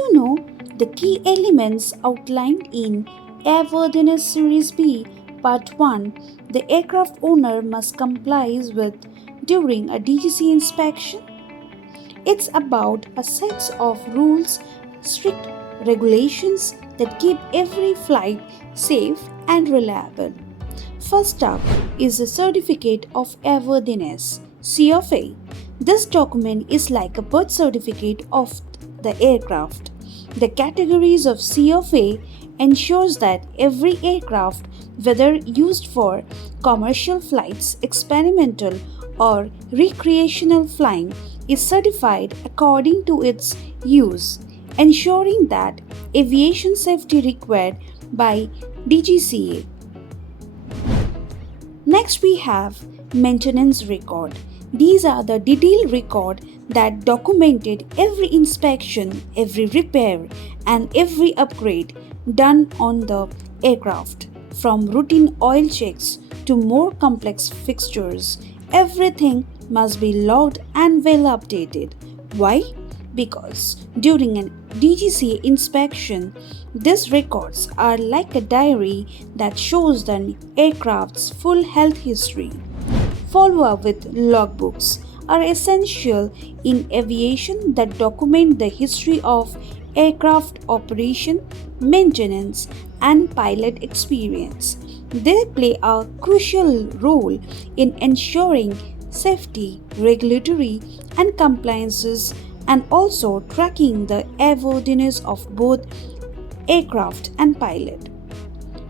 you know the key elements outlined in Airworthiness Series B Part 1 the aircraft owner must comply with during a DGCA inspection? It's about a set of rules, strict regulations that keep every flight safe and reliable. First up is the Certificate of Airworthiness (CFA). This document is like a birth certificate of the aircraft. The categories of CFA ensures that every aircraft, whether used for commercial flights, experimental or recreational flying, is certified according to its use, ensuring that aviation safety required by DGCA. Next, we have maintenance record. These are the detailed record that documented every inspection, every repair, and every upgrade done on the aircraft. From routine oil checks to more complex fixtures, everything must be logged and well updated. Why? Because during an DGCA inspection, these records are like a diary that shows the aircraft's full health history. Follow up with logbooks are essential in aviation that document the history of aircraft operation, maintenance, and pilot experience. They play a crucial role in ensuring safety, regulatory, and compliances, and also tracking the airworthiness of both aircraft and pilot.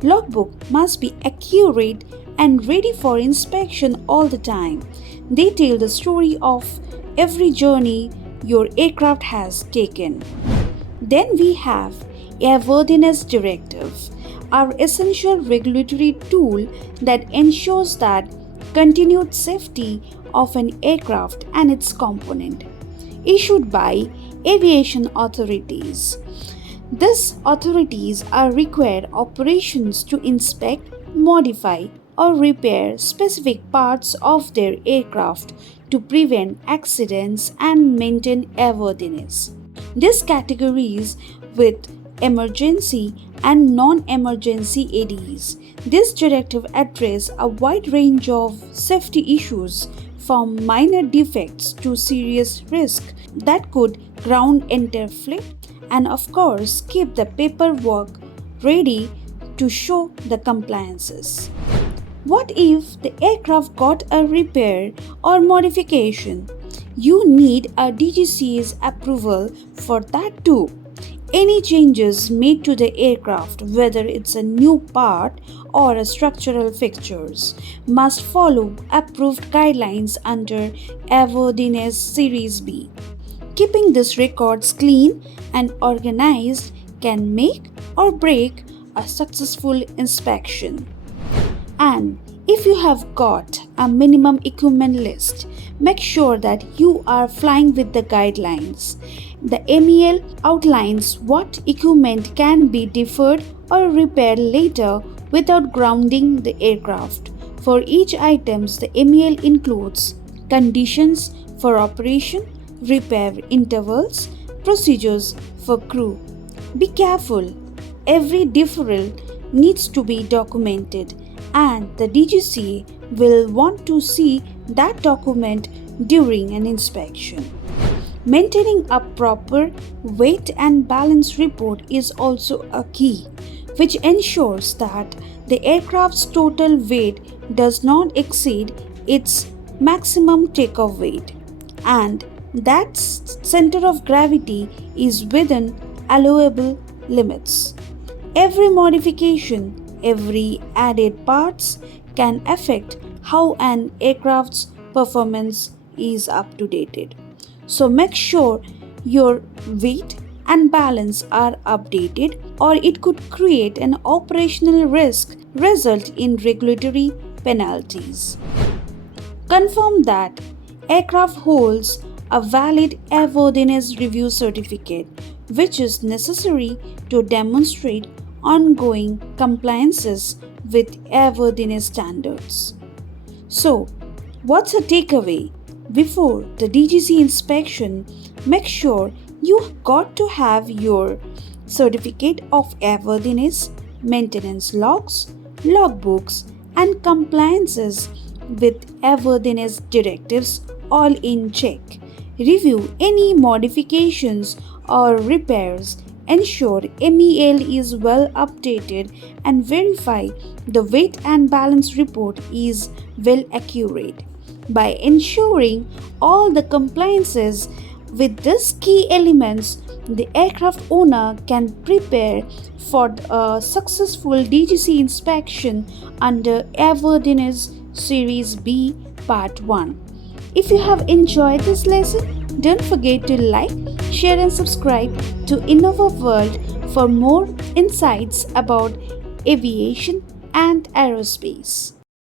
Logbook must be accurate and ready for inspection all the time. They tell the story of every journey your aircraft has taken. Then we have Airworthiness Directive, our essential regulatory tool that ensures that continued safety of an aircraft and its component, issued by aviation authorities. These authorities are required operations to inspect, modify, or repair specific parts of their aircraft to prevent accidents and maintain airworthiness. These categories with emergency and non-emergency ADs. This directive addresses a wide range of safety issues from minor defects to serious risk that could ground enter flight, and of course keep the paperwork ready to show the compliances. What if the aircraft got a repair or modification? You need a DGCA's approval for that too. Any changes made to the aircraft, whether it's a new part or a structural fixtures, must follow approved guidelines under Airworthiness Series B. Keeping these records clean and organized can make or break a successful inspection. And if you have got a minimum equipment list, make sure that you are flying with the guidelines. The MEL outlines what equipment can be deferred or repaired later without grounding the aircraft. For each item, the MEL includes conditions for operation, repair intervals, procedures for crew. Be careful, every deferral needs to be documented, and the DGCA will want to see that document during an inspection. Maintaining a proper weight and balance report is also a key, which ensures that the aircraft's total weight does not exceed its maximum takeoff weight and that center of gravity is within allowable limits. Every modification, every added parts can affect how an aircraft's performance is up to date. So make sure your weight and balance are updated or it could create an operational risk result in regulatory penalties. Confirm that aircraft holds a valid airworthiness review certificate which is necessary to demonstrate ongoing compliances with airworthiness standards. So, what's a takeaway? Before the DGC inspection, make sure You got to have your certificate of airworthiness, maintenance logs, logbooks, and compliances with airworthiness directives all in check. Review any modifications or repairs. Ensure MEL is well updated and verify the weight and balance report is well accurate. By ensuring all the compliances with these key elements, the aircraft owner can prepare for a successful DGC inspection under Airworthiness Series B Part 1. If you have enjoyed this lesson, don't forget to like, share, and subscribe to InnovaWorld for more insights about aviation and aerospace.